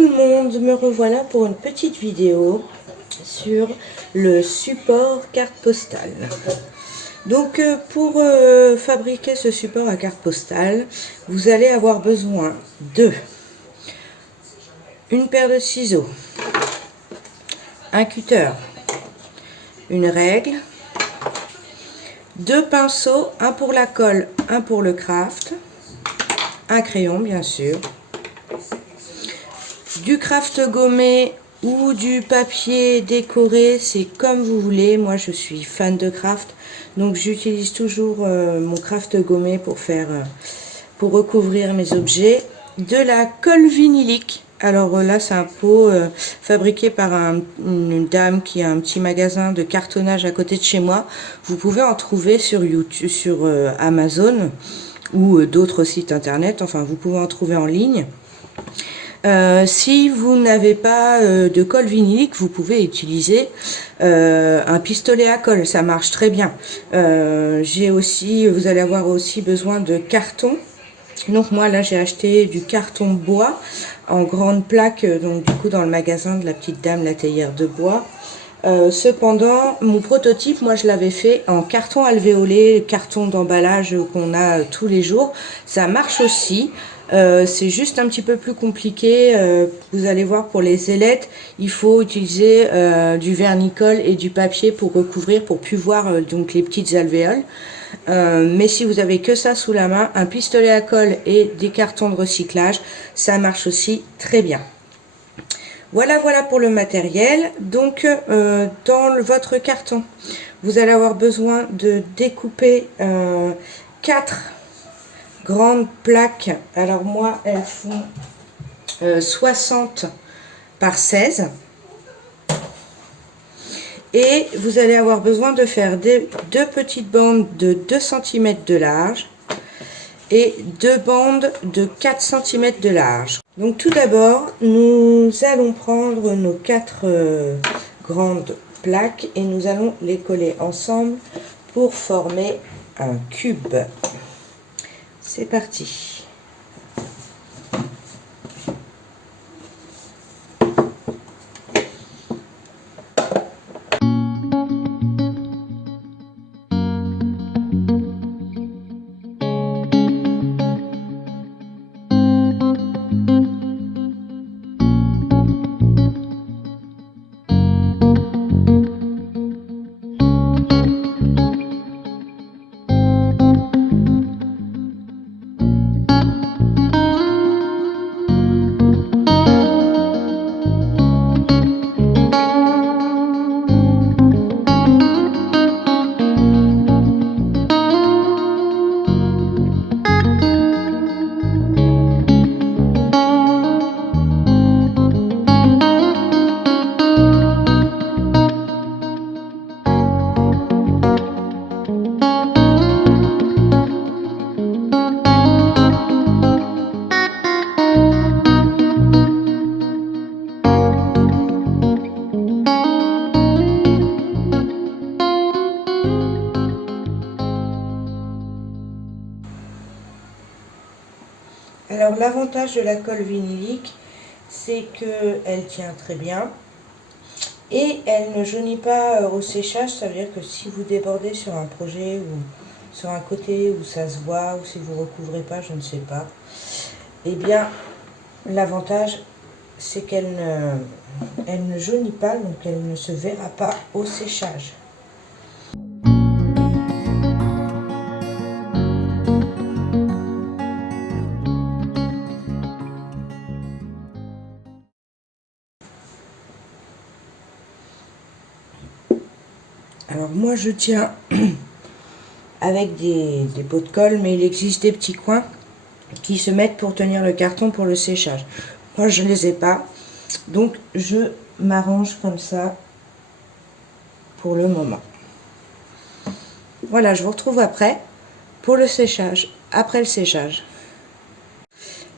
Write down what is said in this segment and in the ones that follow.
tout le monde, me revoilà pour une petite vidéo sur le support carte postale. Donc pour fabriquer ce support à carte postale, vous allez avoir besoin de une paire de ciseaux, un cutter, une règle, deux pinceaux, un pour la colle, un pour le craft, un crayon bien sûr, du craft gommé ou du papier décoré, c'est comme vous voulez. Moi je suis fan de craft, donc j'utilise toujours mon craft gommé pour recouvrir mes objets. De la colle vinylique, alors là c'est un pot fabriqué par une dame qui a un petit magasin de cartonnage à côté de chez moi. Vous pouvez en trouver sur YouTube, sur Amazon ou d'autres sites internet, enfin vous pouvez en trouver en ligne. Si vous n'avez pas de colle vinylique, vous pouvez utiliser un pistolet à colle, ça marche très bien. Vous allez avoir aussi besoin de carton. Donc moi là j'ai acheté du carton bois en grande plaque, donc du coup dans le magasin de la petite dame, la théière de bois. Cependant, mon prototype, moi je l'avais fait en carton alvéolé, carton d'emballage qu'on a tous les jours. Ça marche aussi. C'est juste un petit peu plus compliqué. Vous allez voir, pour les ailettes, il faut utiliser du vernicole et du papier pour recouvrir, pour plus voir donc les petites alvéoles. Mais si vous avez que ça sous la main, un pistolet à colle et des cartons de recyclage, ça marche aussi très bien. Voilà pour le matériel. Donc dans votre carton, vous allez avoir besoin de découper 4 grandes plaques. Alors moi elles font 60 par 16. Et vous allez avoir besoin de faire deux petites bandes de 2 cm de large et 2 bandes de 4 cm de large. Donc tout d'abord, nous allons prendre nos 4 grandes plaques et nous allons les coller ensemble pour former un cube. C'est parti. Alors l'avantage de la colle vinylique, c'est qu'elle tient très bien et elle ne jaunit pas au séchage. Ça veut dire que si vous débordez sur un projet ou sur un côté où ça se voit, ou si vous ne recouvrez pas, je ne sais pas, eh bien l'avantage c'est qu'elle ne jaunit pas, donc elle ne se verra pas au séchage. Alors moi je tiens avec des pots de colle, mais il existe des petits coins qui se mettent pour tenir le carton pour le séchage. Moi je ne les ai pas, donc je m'arrange comme ça pour le moment. Voilà, je vous retrouve après pour le séchage, après le séchage.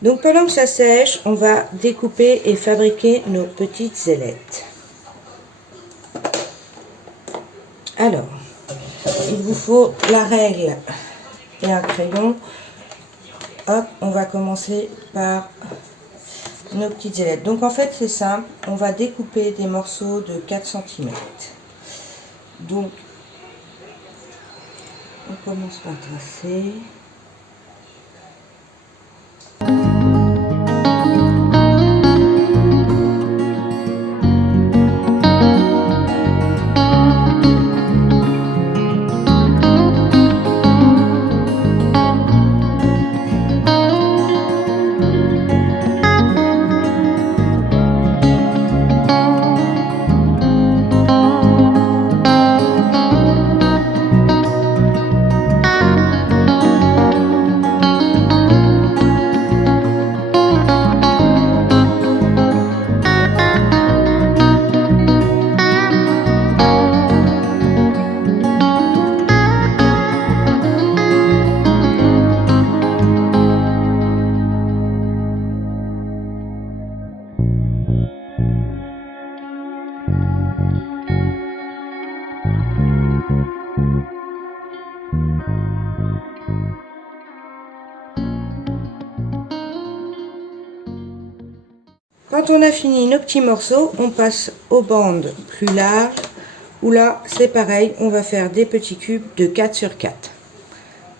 Donc pendant que ça sèche, on va découper et fabriquer nos petites ailettes. Alors, il vous faut la règle et un crayon. Hop, on va commencer par nos petites ailettes. Donc en fait c'est simple, on va découper des morceaux de 4 cm. Donc on commence par tracer. Quand on a fini nos petits morceaux, on passe aux bandes plus larges, où là, c'est pareil, on va faire des petits cubes de 4 sur 4.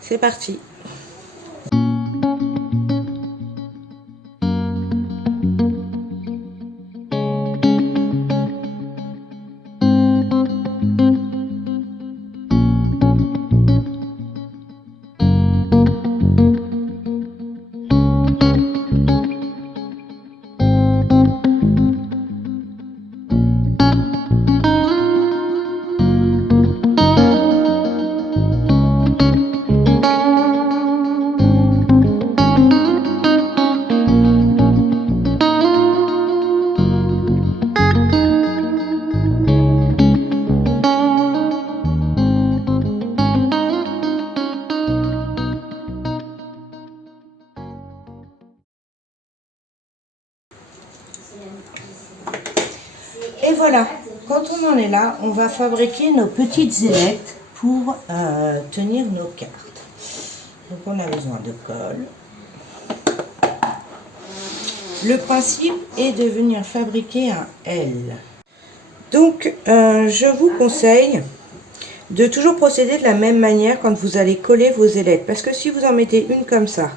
C'est parti! Et voilà, quand on en est là, on va fabriquer nos petites ailettes pour tenir nos cartes. Donc on a besoin de colle. Le principe est de venir fabriquer un L. Donc je vous conseille de toujours procéder de la même manière quand vous allez coller vos ailettes. Parce que si vous en mettez une comme ça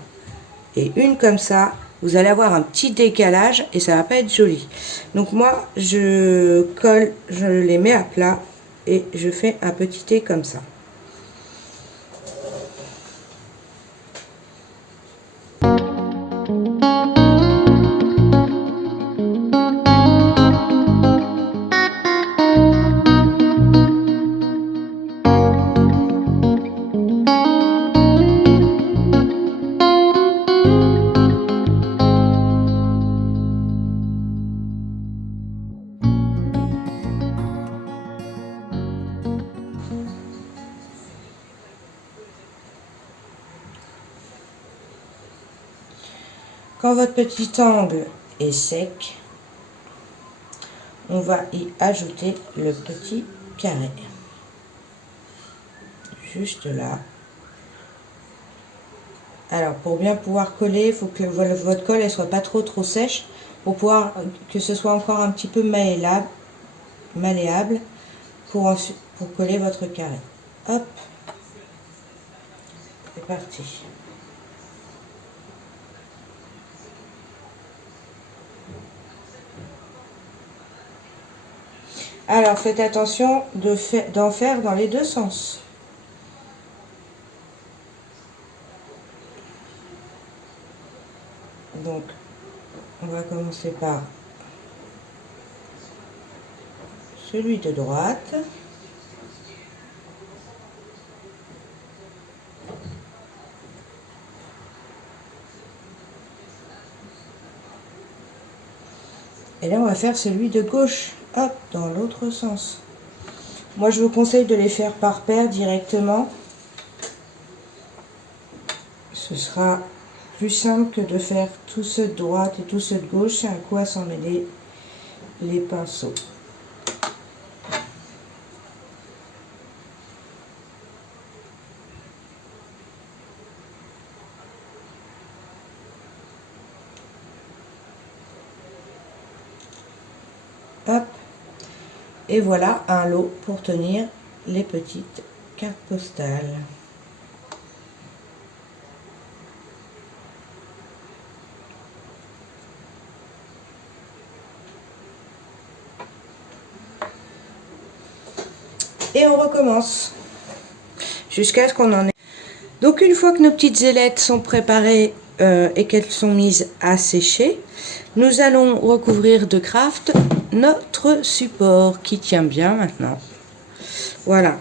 et une comme ça, vous allez avoir un petit décalage et ça va pas être joli. Donc moi je colle, je les mets à plat et je fais un petit T comme ça. Quand votre petit angle est sec, on va y ajouter le petit carré. Juste là. Alors pour bien pouvoir coller, il faut que votre colle ne soit pas trop sèche pour pouvoir que ce soit encore un petit peu malléable pour coller votre carré. Hop, c'est parti. Alors faites attention d'en faire dans les deux sens. Donc on va commencer par celui de droite. Et là on va faire celui de gauche. Hop, dans l'autre sens. Moi je vous conseille de les faire par paire directement. Ce sera plus simple que de faire tous ceux de droite et tous ceux de gauche. C'est un coup à s'en mêler les pinceaux. Hop. Et voilà un lot pour tenir les petites cartes postales. Et on recommence jusqu'à ce qu'on en ait. Donc une fois que nos petites ailettes sont préparées et qu'elles sont mises à sécher, nous allons recouvrir de craft notre support qui tient bien maintenant. Voilà.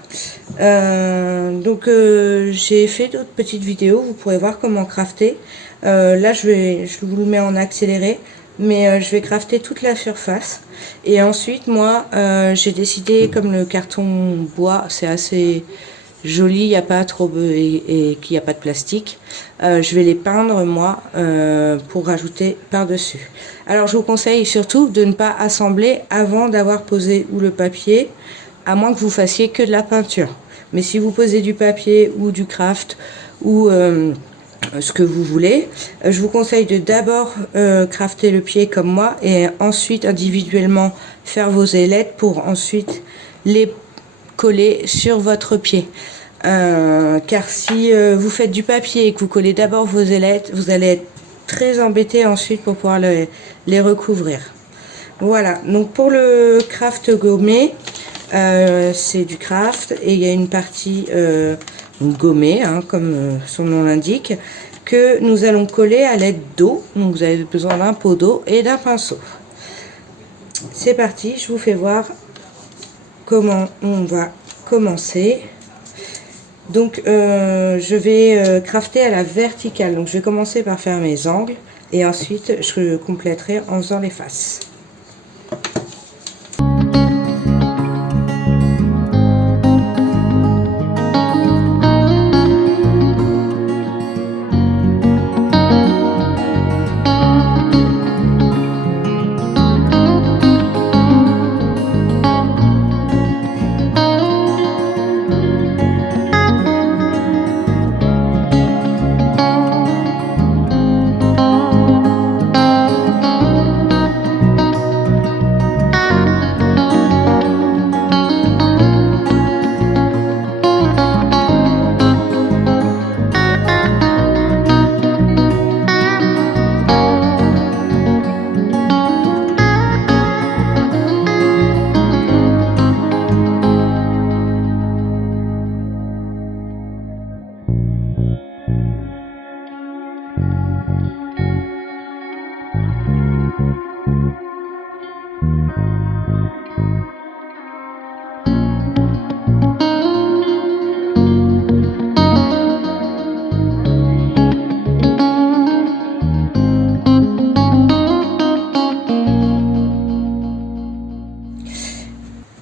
J'ai fait d'autres petites vidéos, vous pourrez voir comment crafter. Là je vous le mets en accéléré, mais je vais crafter toute la surface. Et ensuite moi j'ai décidé, comme le carton bois c'est assez joli, il n'y a pas trop et qu'il n'y a pas de plastique, je vais les peindre moi pour rajouter par dessus. Alors je vous conseille surtout de ne pas assembler avant d'avoir posé ou le papier, à moins que vous fassiez que de la peinture. Mais si vous posez du papier ou du craft ou ce que vous voulez, je vous conseille de d'abord crafter le pied comme moi et ensuite individuellement faire vos ailettes pour ensuite les coller sur votre pied. Car si vous faites du papier et que vous collez d'abord vos ailettes, vous allez être très embêté ensuite pour pouvoir les recouvrir. Voilà, donc pour le craft gommé, c'est du craft et il y a une partie gommée, hein, comme son nom l'indique, que nous allons coller à l'aide d'eau. Donc vous avez besoin d'un pot d'eau et d'un pinceau. C'est parti, je vous fais voir comment on va commencer. Donc je vais crafter à la verticale, donc je vais commencer par faire mes angles et ensuite je compléterai en faisant les faces.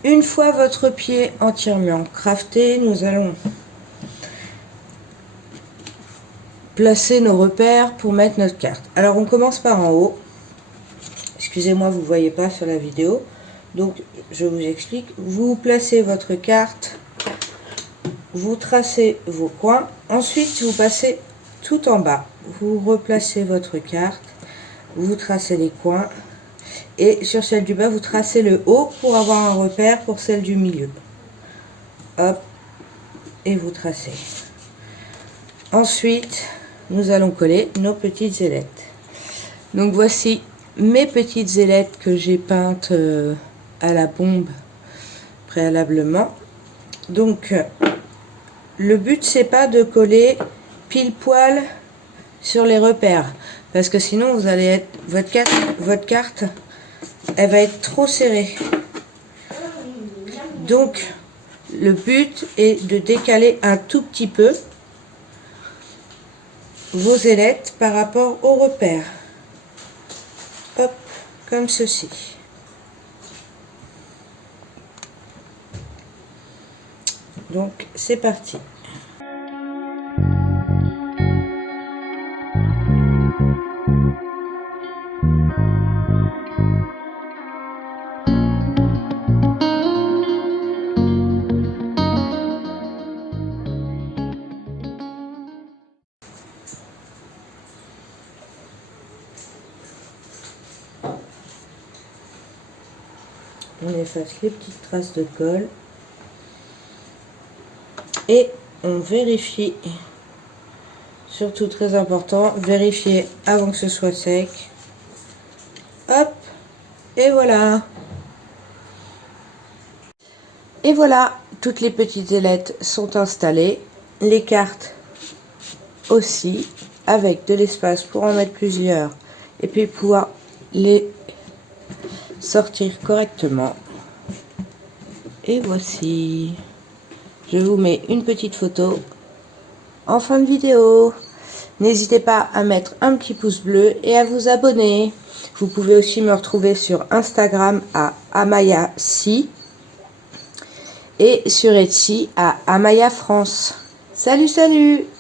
Une fois votre pied entièrement crafté, nous allons placer nos repères pour mettre notre carte. Alors on commence par en haut. Excusez-moi, vous ne voyez pas sur la vidéo. Donc je vous explique. Vous placez votre carte, vous tracez vos coins. Ensuite vous passez tout en bas. Vous replacez votre carte, vous tracez les coins. Et sur celle du bas, vous tracez le haut pour avoir un repère pour celle du milieu. Hop, et vous tracez. Ensuite, nous allons coller nos petites ailettes. Donc voici mes petites ailettes que j'ai peintes à la bombe préalablement. Donc, le but, c'est pas de coller pile poil sur les repères. Parce que sinon, vous allez être, votre carte elle va être trop serrée. Donc le but est de décaler un tout petit peu vos ailettes par rapport au repère. Hop, comme ceci. Donc c'est parti. On efface les petites traces de colle. Et on vérifie, surtout très important, vérifier avant que ce soit sec. Hop, et voilà. Et voilà, toutes les petites ailettes sont installées. Les cartes aussi, avec de l'espace pour en mettre plusieurs. Et puis pouvoir les sortir correctement. Et voici. Je vous mets une petite photo en fin de vidéo. N'hésitez pas à mettre un petit pouce bleu et à vous abonner. Vous pouvez aussi me retrouver sur Instagram à AmayaSi et sur Etsy à Amaya France. Salut, salut!